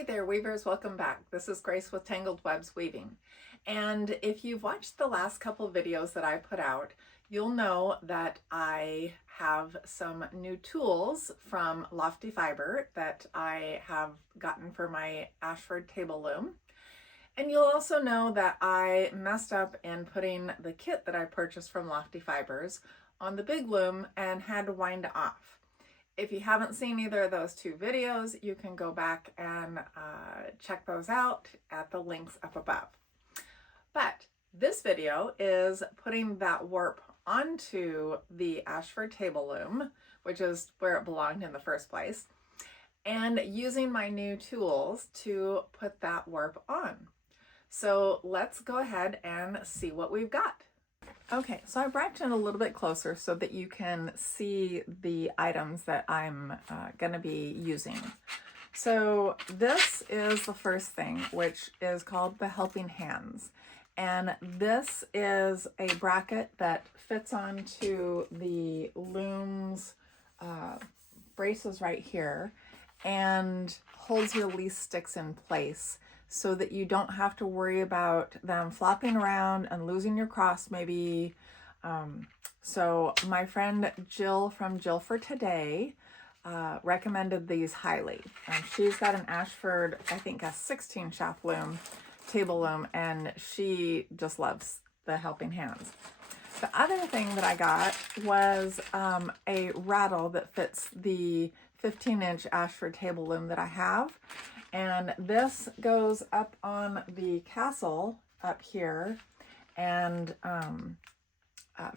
Hey there weavers, welcome back. This is Grace with Tangled Webs Weaving. And if you've watched the last couple videos that I put out, you'll know that I have some new tools from Lofty Fiber that I have gotten for my Ashford table loom. And you'll also know that I messed up in putting the kit that I purchased from Lofty Fibers on the big loom and had to wind it off. If you haven't seen either of those two videos, you can go back and check those out at the links up above. But this video is putting that warp onto the Ashford table loom, which is where it belonged in the first place, and using my new tools to put that warp on. So let's go ahead and see what we've got. Okay, so I brought you in a little bit closer so that you can see the items that I'm going to be using. So this is the first thing, which is called the helping hands. And this is a bracket that fits onto the loom's braces right here and holds your least sticks in place, so that you don't have to worry about them flopping around and losing your cross maybe. So my friend Jill from Jill for Today recommended these highly. She's got an Ashford, I think a 16 shaft loom, table loom, and she just loves the helping hands. The other thing that I got was a Raddle that fits the 15-inch Ashford table loom that I have. And this goes up on the castle up here and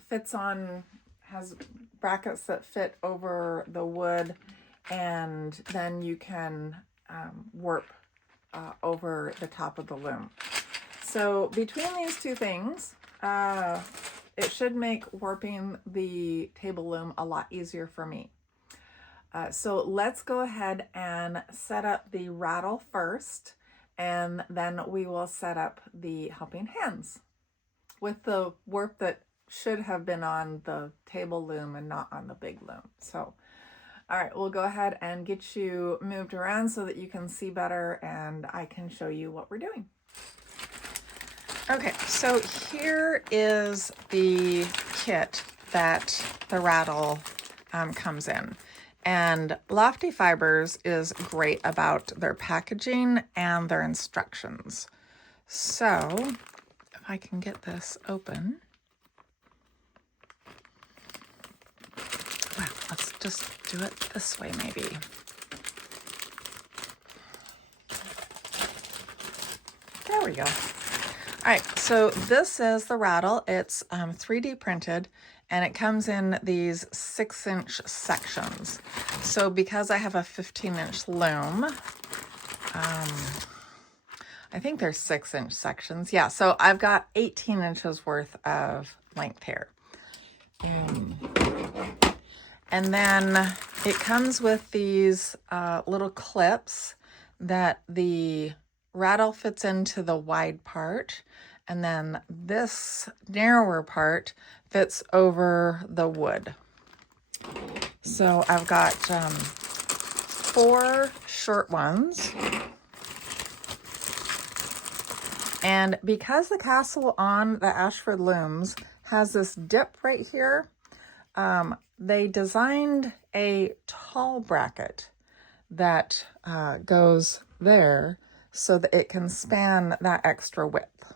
fits on, has brackets that fit over the wood, and then you can warp over the top of the loom. So between these two things, it should make warping the table loom a lot easier for me. So let's go ahead and set up the Raddle first, and then we will set up the helping hands with the warp that should have been on the table loom and not on the big loom. So, all right, we'll go ahead and get you moved around so that you can see better and I can show you what we're doing. Okay, so here is the kit that the Raddle comes in. And Lofty Fibers is great about their packaging and their instructions. So if I can get this open. Well, let's just do it this way maybe. There we go. All right, so this is the Raddle. It's 3D printed, and it comes in these 6-inch sections. So because I have a 15-inch loom, I think there's 6-inch sections. Yeah, so I've got 18 inches worth of length here. And then it comes with these little clips that the Raddle fits into the wide part, and then this narrower part fits over the wood. So I've got 4 short ones. And because the castle on the Ashford looms has this dip right here, they designed a tall bracket that goes there so that it can span that extra width.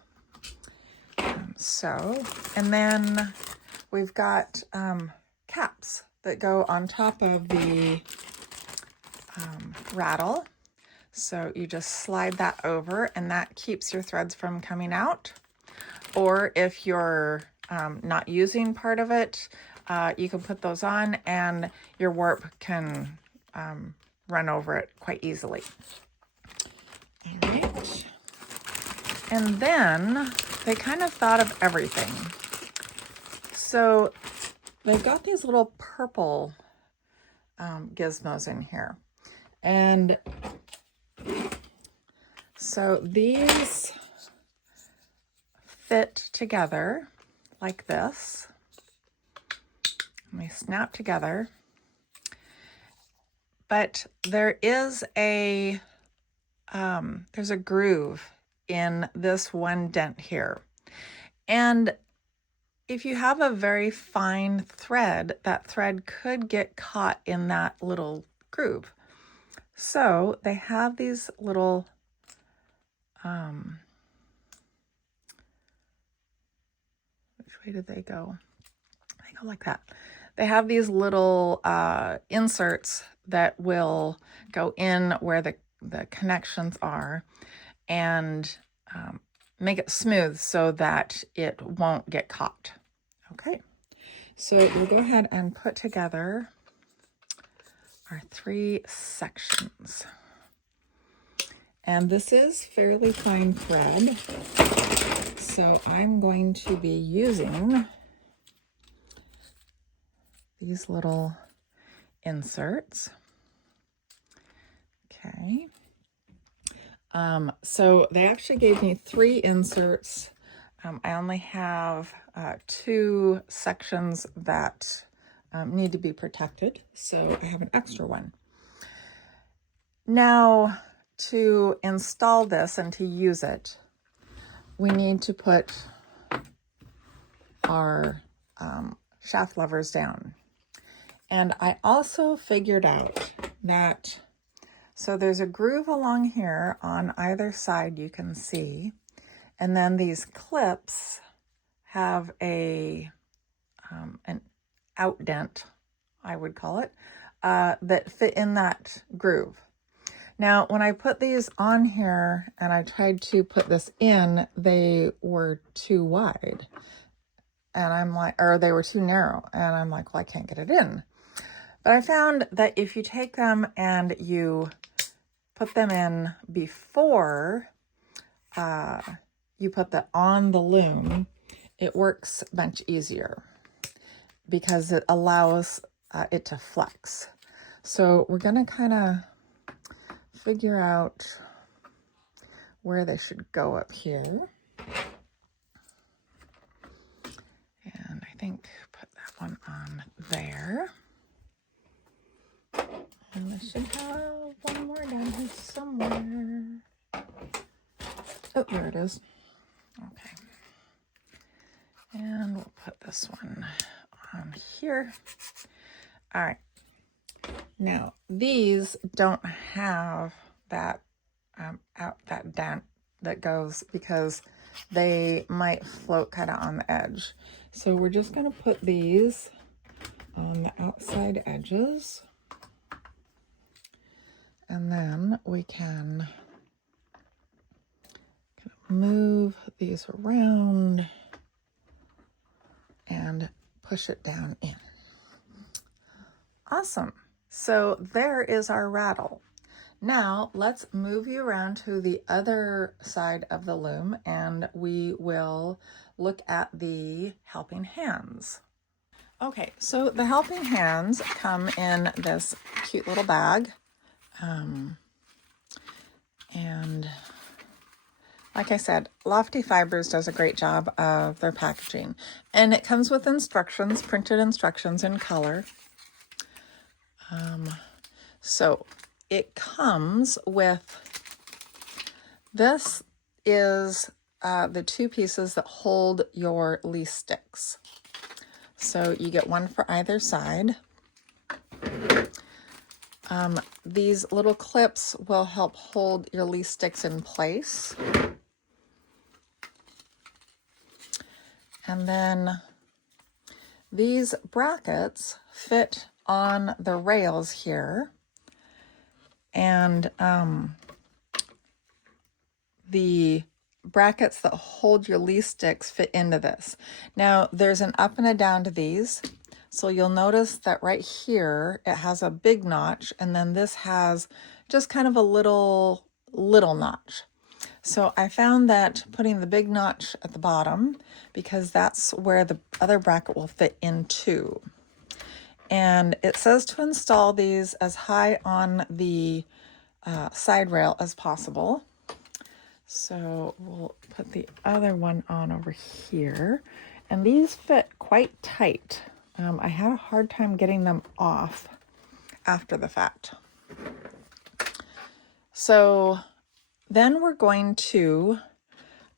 And then we've got caps that go on top of the Raddle. So you just slide that over and that keeps your threads from coming out. Or if you're not using part of it, you can put those on and your warp can run over it quite easily. All right. And then they kind of thought of everything. So they've got these little purple gizmos in here. And so these fit together like this. And they snap together. But there is a there's a groove in this one dent here. And if you have a very fine thread, that thread could get caught in that little groove. So they have these little which way did they go? They go like that. They have these little inserts that will go in where the connections are and make it smooth so that it won't get caught. Okay, so we'll go ahead and put together our 3 sections. And this is fairly fine thread, so I'm going to be using these little inserts. Okay. So they actually gave me 3 inserts. I only have 2 sections that need to be protected, so I have an extra one. Now, to install this and to use it, we need to put our shaft levers down. And I also figured out that, so there's a groove along here on either side you can see, and then these clips have an out dent, I would call it, that fit in that groove. Now, when I put these on here and I tried to put this in, they were too wide. And I'm like, or they were too narrow. And I'm like, well, I can't get it in. But I found that if you take them and you put them in before you put that on the loom, it works much easier because it allows it to flex. So we're going to kind of figure out where they should go up here. And I think put that one on there. And I should have one more down here somewhere. Oh, there it is. Okay. And we'll put this one on here. All right. Now, these don't have that that dent that goes because they might float kind of on the edge. So we're just going to put these on the outside edges. And then we can move these around and push it down in. Awesome. So there is our rattle. Now let's move you around to the other side of the loom and we will look at the helping hands. Okay, so the helping hands come in this cute little bag. And like I said, Lofty Fibers does a great job of their packaging. And it comes with instructions, printed instructions in color. So it comes with, this is the 2 pieces that hold your leaf sticks. So you get one for either side. These little clips will help hold your leaf sticks in place. And then these brackets fit on the rails here. And the brackets that hold your leaf sticks fit into this. Now, there's an up and a down to these. So you'll notice that right here, it has a big notch, and then this has just kind of a little notch. So I found that putting the big notch at the bottom, because that's where the other bracket will fit into. And it says to install these as high on the side rail as possible. So we'll put the other one on over here. And these fit quite tight. I had a hard time getting them off after the fact. So then we're going to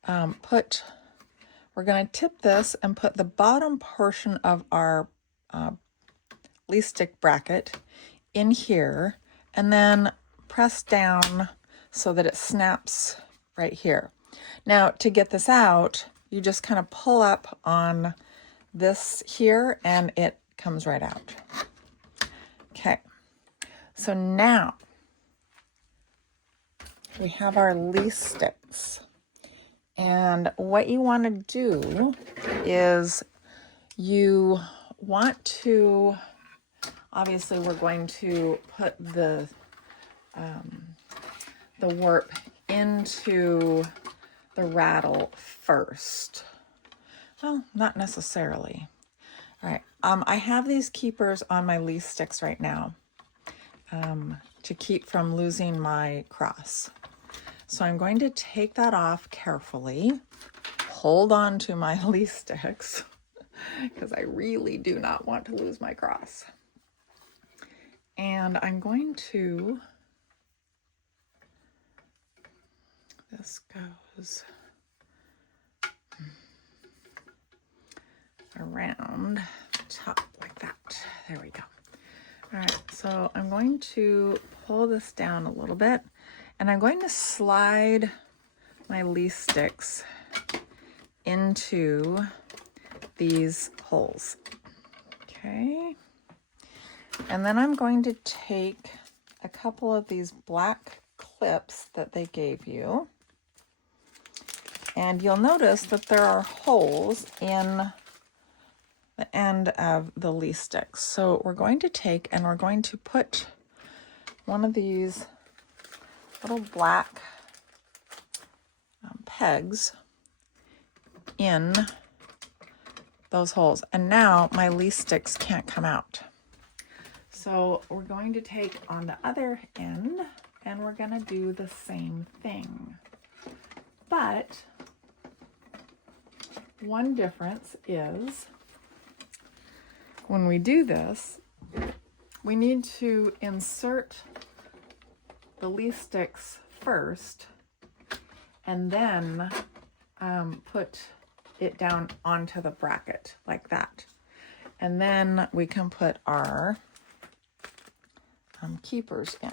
we're going to tip this and put the bottom portion of our leaf stick bracket in here, and then press down so that it snaps right here. Now, to get this out, you just kind of pull up on this here and it comes right out. Okay, so now we have our leaf sticks. And what you want to do is you want to, obviously we're going to put the warp into the raddle first. Well, not necessarily. All right, I have these keepers on my leaf sticks right now to keep from losing my cross. So I'm going to take that off carefully, hold on to my leaf sticks, because I really do not want to lose my cross. And I'm going to, this goes around the top like that. There we go. All right, so I'm going to pull this down a little bit, and I'm going to slide my leaf sticks into these holes. Okay. And then I'm going to take a couple of these black clips that they gave you. And you'll notice that there are holes in the end of the leaf sticks. So we're going to take and we're going to put one of these little black pegs in those holes. And now my leaf sticks can't come out. So we're going to take on the other end and we're going to do the same thing. But one difference is when we do this, we need to insert the leaf sticks first and then put it down onto the bracket like that. And then we can put our keepers in.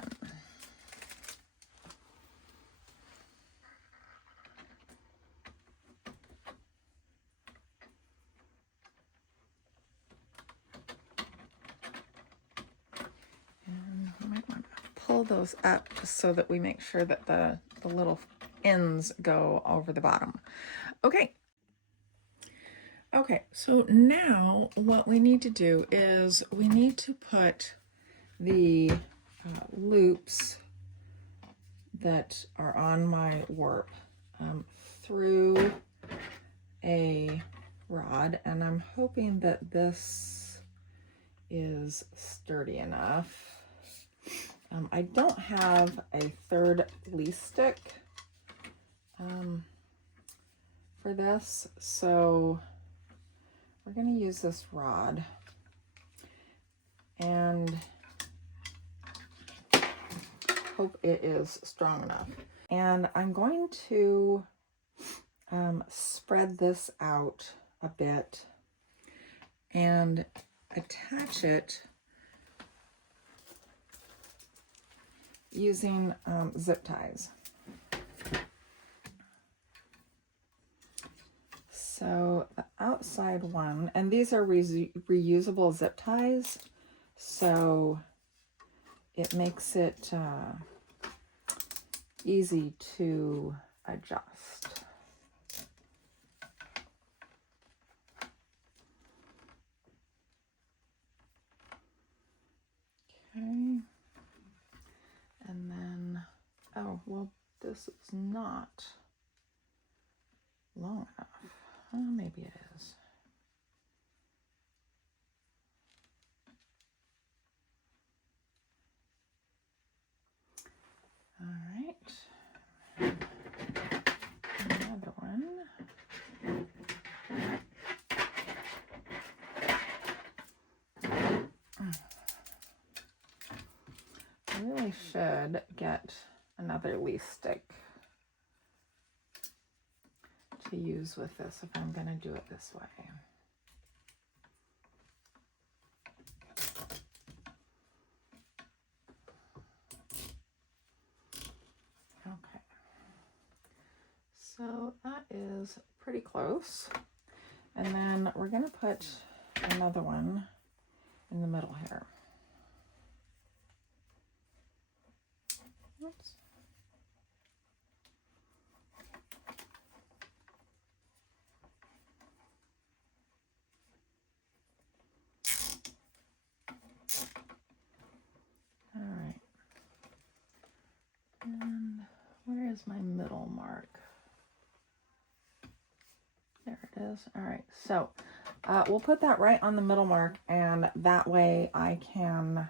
And we might want to pull those up just so that we make sure that the little ends go over the bottom. Okay. Okay, so now what we need to do is we need to put the loops that are on my warp through a rod, and I'm hoping that this is sturdy enough. I don't have a third leaf stick for this, so we're going to use this rod and hope it is strong enough. And I'm going to spread this out a bit and attach it using zip ties. So the outside one, and these are reusable zip ties, so it makes it easy to adjust. Okay, and then, oh, well, this is not long enough. Oh, maybe it is. All right. Another one. I really should get another leaf stick to use with this if I'm going to do it this way. Okay, so that is pretty close. And then we're going to put another one in the middle here. Oops. All right. And where is my middle mark? There it is. All right. So we'll put that right on the middle mark, and that way I can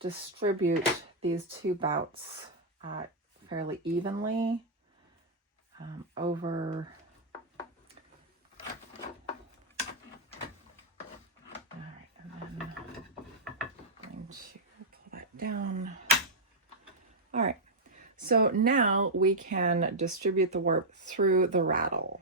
distribute these two bouts fairly evenly over. All right, and then I'm going to pull that down. All right, so now we can distribute the warp through the rattle.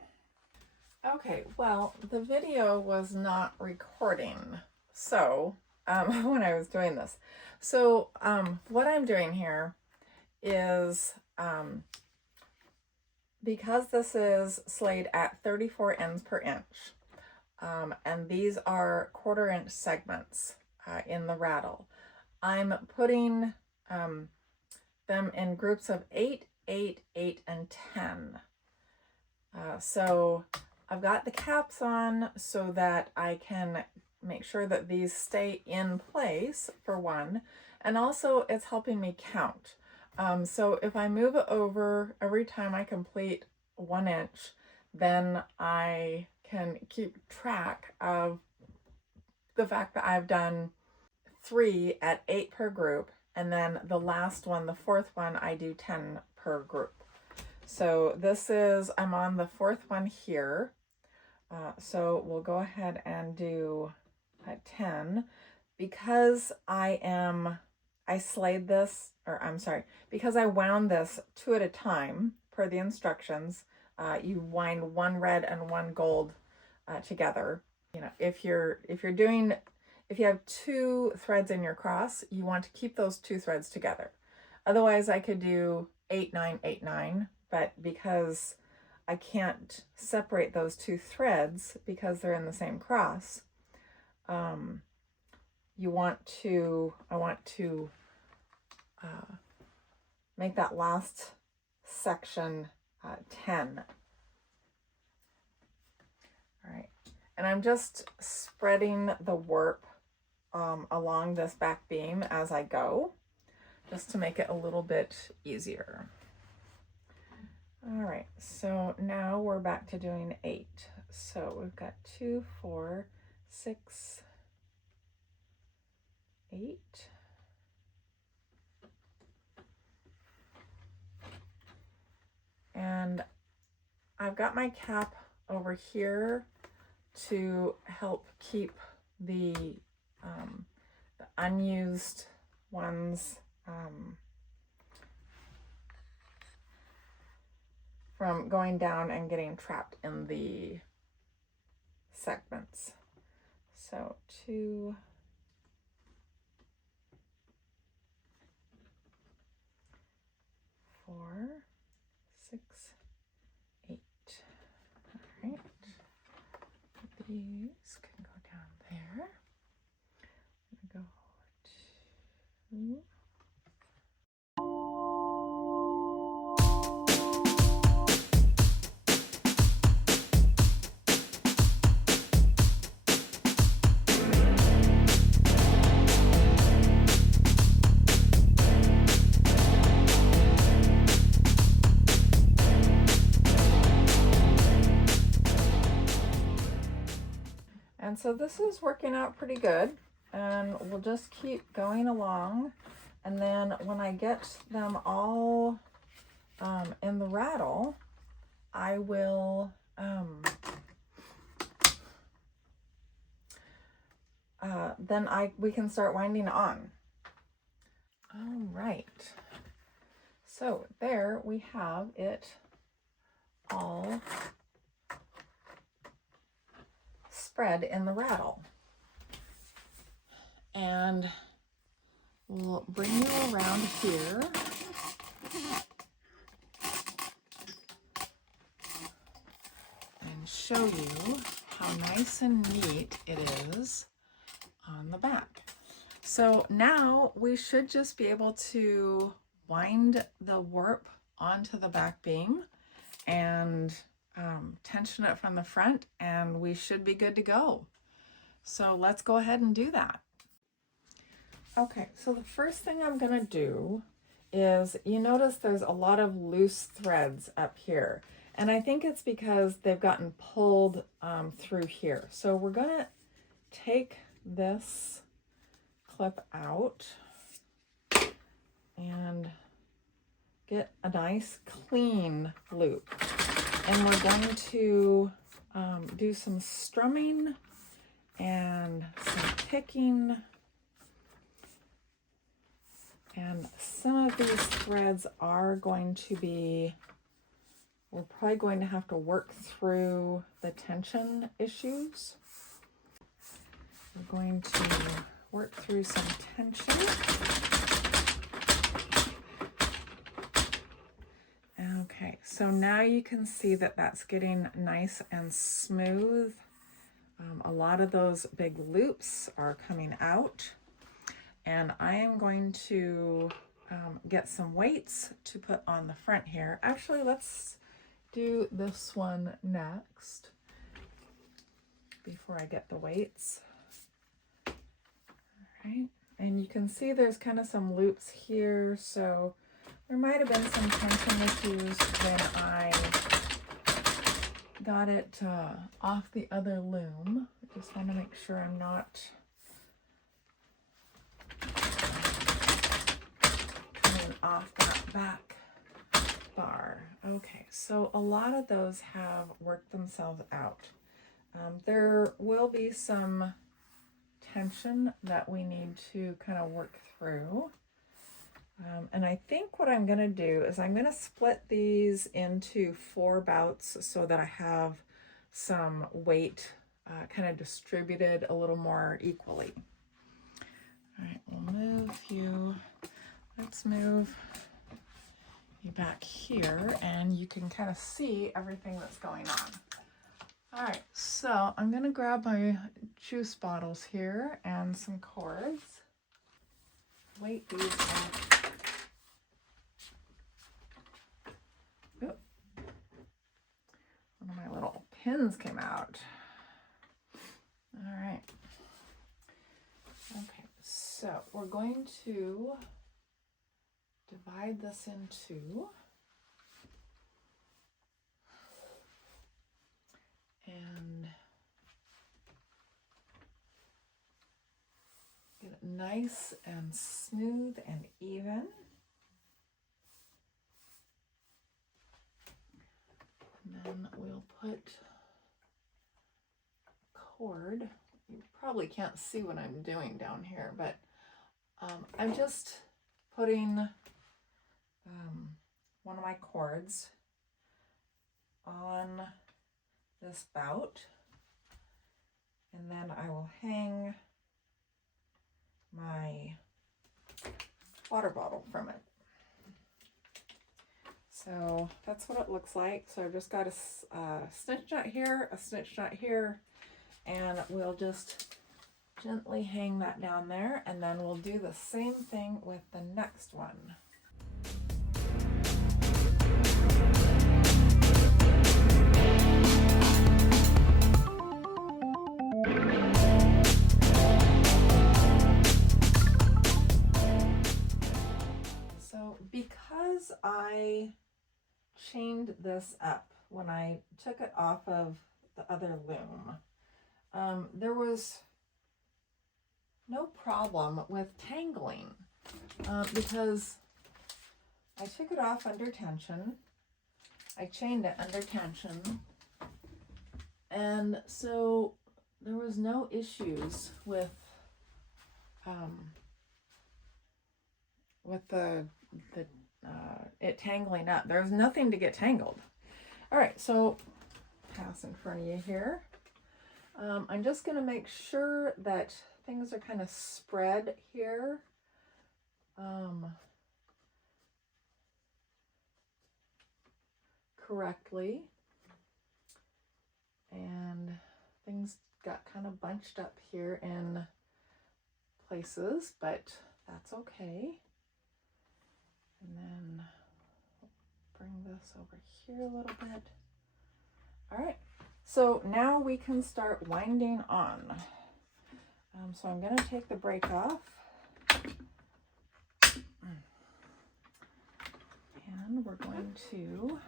Okay, well, the video was not recording, so when I was doing this. So what I'm doing here is, because this is slayed at 34 ends per inch, and these are 1/4 inch segments in the rattle, I'm putting them in groups of 8, 8, 8, and 10. So I've got the caps on so that I can make sure that these stay in place, for one, and also it's helping me count. So if I move it over every time I complete 1 inch, then I can keep track of the fact that I've done 3 at 8 per group, and then the last one, the 4th one, I do 10 per group. So this is, I'm on the 4th one here. So we'll go ahead and do 10. Because I slayed this, or I'm sorry, because I wound this 2 at a time per the instructions. You wind 1 red and 1 gold together. You know, if you have 2 threads in your cross, you want to keep those 2 threads together. Otherwise, I could do 8, 9, 8, 9, but because I can't separate those 2 threads because they're in the same cross, I want to make that last section 10. All right, and I'm just spreading the warp along this back beam as I go, just to make it a little bit easier. All right, so now we're back to doing 8. So we've got 2, 4, 6, 8. And I've got my cap over here to help keep the unused ones from going down and getting trapped in the segments. So 2, 4, 6, 8. All right. These can go down there. I'm gonna go 2. And so this is working out pretty good, and we'll just keep going along. And then when I get them all in the rattle, I will we can start winding on. All right, so there we have it all spread in the rattle. And we'll bring you around here. And show you how nice and neat it is on the back. So now we should just be able to wind the warp onto the back beam and tension it from the front, and we should be good to go. So let's go ahead and do that. Okay, so the first thing I'm gonna do is, you notice there's a lot of loose threads up here, and I think it's because they've gotten pulled through here. So we're gonna take this clip out and get a nice clean loop. And we're going to do some strumming and some picking. And some of these threads are going to be, we're probably going to have to work through the tension issues. We're going to work through some tension. Okay, so now you can see that that's getting nice and smooth. A lot of those big loops are coming out. And I am going to get some weights to put on the front here. Actually, let's do this one next before I get the weights. All right, and you can see there's kind of some loops here, so there might have been some tension issues when I got it off the other loom. I just want to make sure I'm not coming off that back bar. Okay, so a lot of those have worked themselves out. There will be some tension that we need to kind of work through. And I think what I'm going to do is I'm going to split these into 4 bouts so that I have some weight kind of distributed a little more equally. All right, we'll move you. Let's move you back here and you can kind of see everything that's going on. All right, so I'm going to grab my juice bottles here and some cords. Weight these up. One of my little pins came out. All right. Okay, so we're going to divide this in 2. And get it nice and smooth and even. And then we'll put cord. You probably can't see what I'm doing down here, but I'm just putting one of my cords on this bout, and then I will hang my water bottle from it. So that's what it looks like. So I've just got a stitch knot here, a stitch knot here, and we'll just gently hang that down there, and then we'll do the same thing with the next one. So because I chained this up when I took it off of the other loom, there was no problem with tangling because I took it off under tension, I chained it under tension, and so there was no issues with it tangling up. There's nothing to get tangled. All right, so pass in front of you here. I'm just going to make sure that things are kind of spread here. Correctly. And things got kind of bunched up here in places, but that's okay. And then bring this over here a little bit. All right, so now we can start winding on. So I'm going to take the break off. And we're going to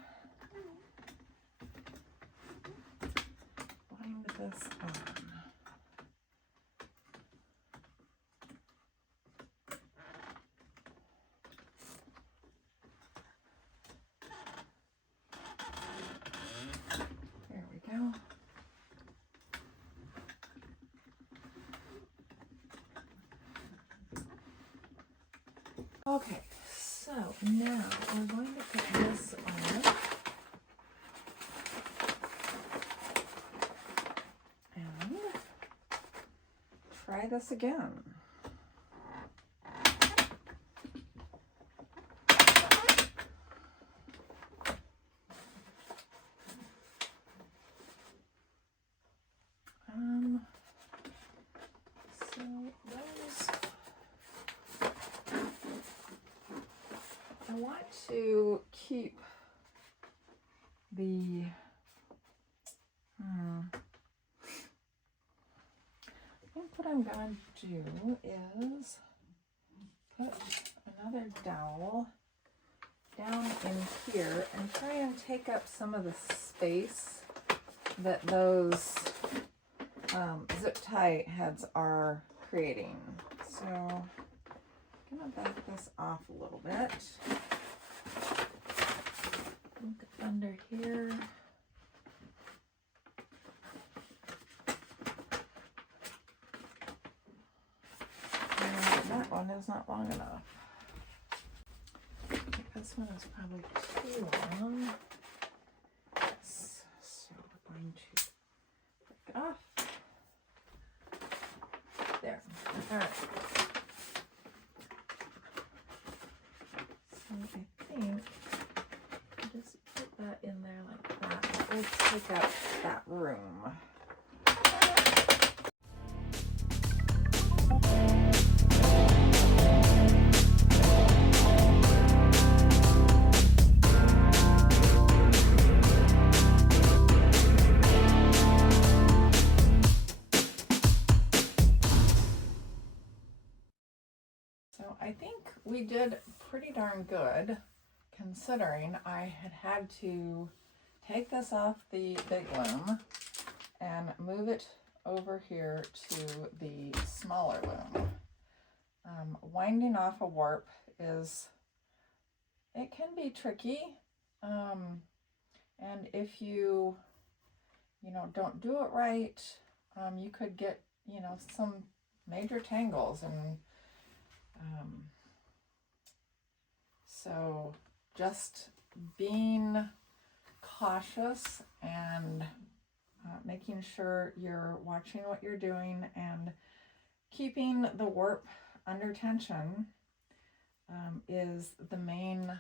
wind this on. There we go. Okay, so now we're going to put this on. And try this again. I want to keep the I think what I'm going to do is put another dowel down in here and try and take up some of the space that those zip tie heads are creating. So I'm going to back this off a little bit. Look under here. And that one is not long enough. I think this one is probably too long. Yes. So we're going to break it off. There. All right. So I think just put that in there like that. That will take up that room. So I think we did pretty darn good, considering I had to take this off the big loom and move it over here to the smaller loom. Winding off a warp it can be tricky, and if you don't do it right, you could get some major tangles, and so just being cautious and making sure you're watching what you're doing and keeping the warp under tension is the main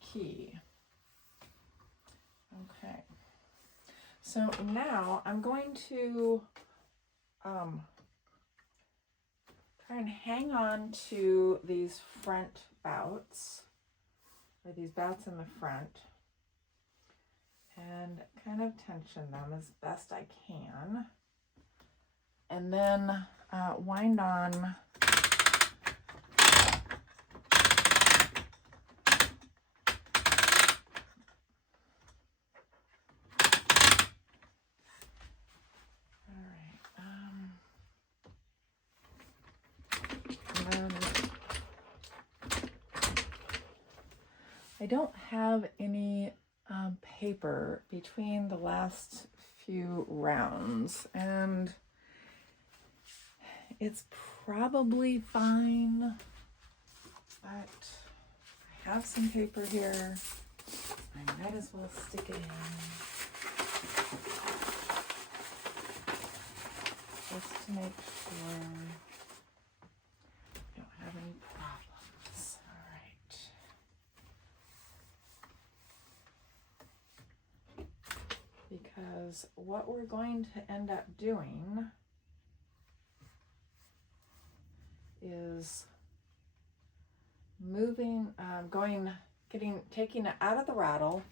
key. Okay, so now I'm going to try and hang on to these front bouts, or these bouts in the front, and kind of tension them as best I can, and then wind on I don't have any paper between the last few rounds, and it's probably fine, but I have some paper here. I might as well stick it in. Just to make sure I don't have any problems. All right. Because what we're going to end up doing is moving, taking it out of the rattle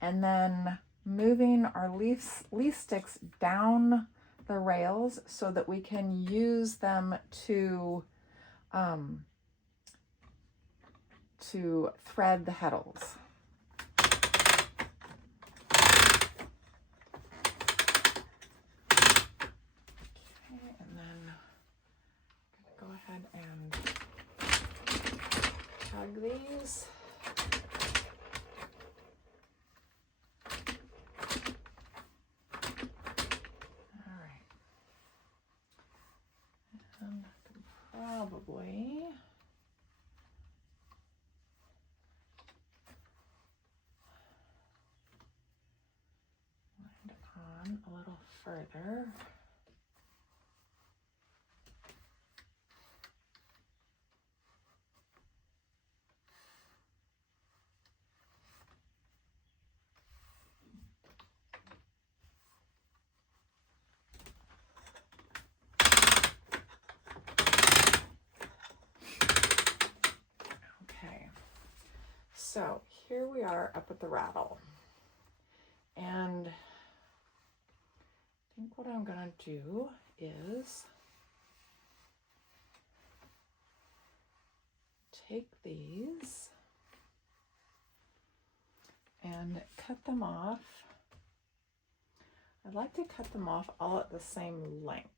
and then moving our leaf sticks down the rails so that we can use them to thread the heddles. Okay, and then go ahead and tug these. Probably wind on a little further. So here we are up at the rattle, and I think what I'm going to do is take these and cut them off. I'd like to cut them off all at the same length.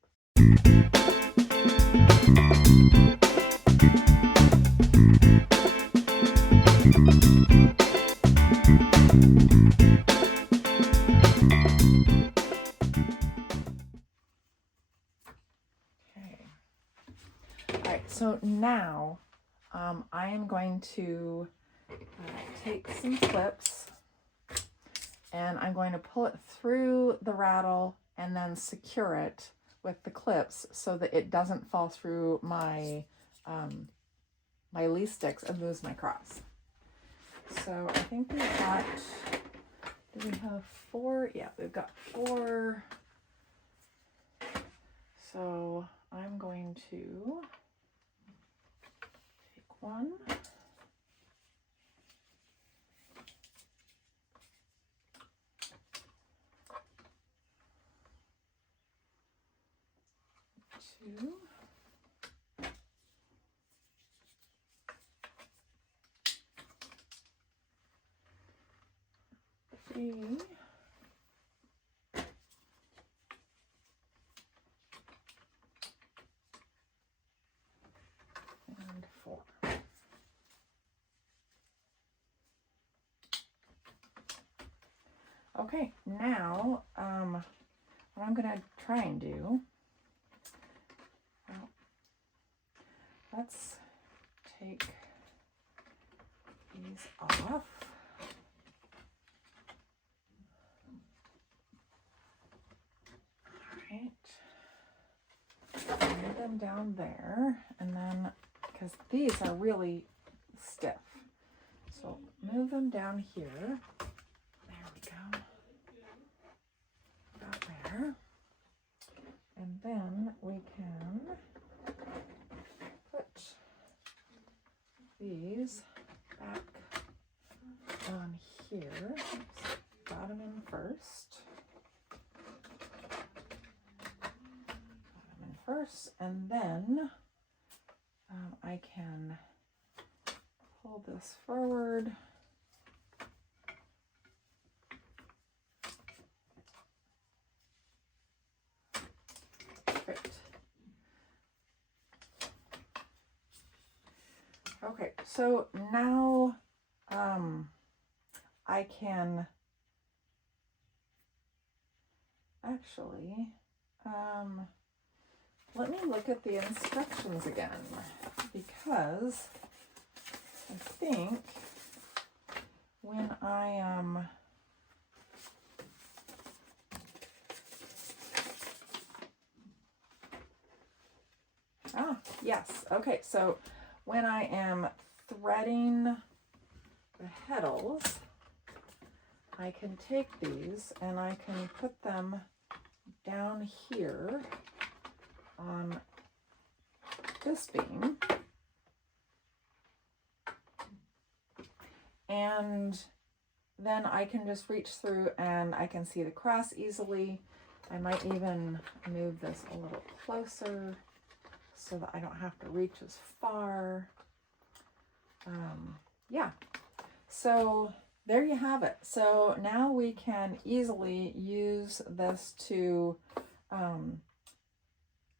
So now I am going to take some clips and I'm going to pull it through the rattle and then secure it with the clips so that it doesn't fall through my my leaf sticks and lose my cross. So I think we've got, do we have 4? Yeah, we've got 4. So I'm going to 1, 2, 3, and 4. Okay, now what I'm going to try and do, well, let's take these off. All right, move them down there, and then, because these are really stiff, so move them down here. There we go. About there. And then we can put these back on here. Oops. Got them in first. And then I can pull this forward. Great. Okay, so now I can actually let me look at the instructions again, because I think when I Yes, okay, so when I am threading the heddles, I can take these and I can put them down here on this beam, and then I can just reach through and I can see the cross easily. I might even move this a little closer so that I don't have to reach as far. Yeah, so there you have it. So now we can easily use this to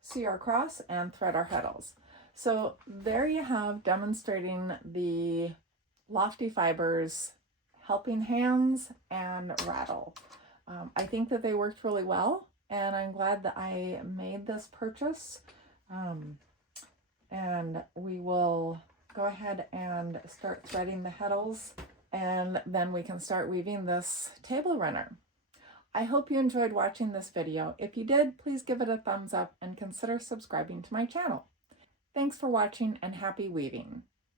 see our cross and thread our heddles. So there you have demonstrating the Lofty Fibers Helping Hands and Raddle. I think that they worked really well, and I'm glad that I made this purchase. And we will go ahead and start threading the heddles, and then we can start weaving this table runner. I hope you enjoyed watching this video. If you did, please give it a thumbs up and consider subscribing to my channel. Thanks for watching and happy weaving.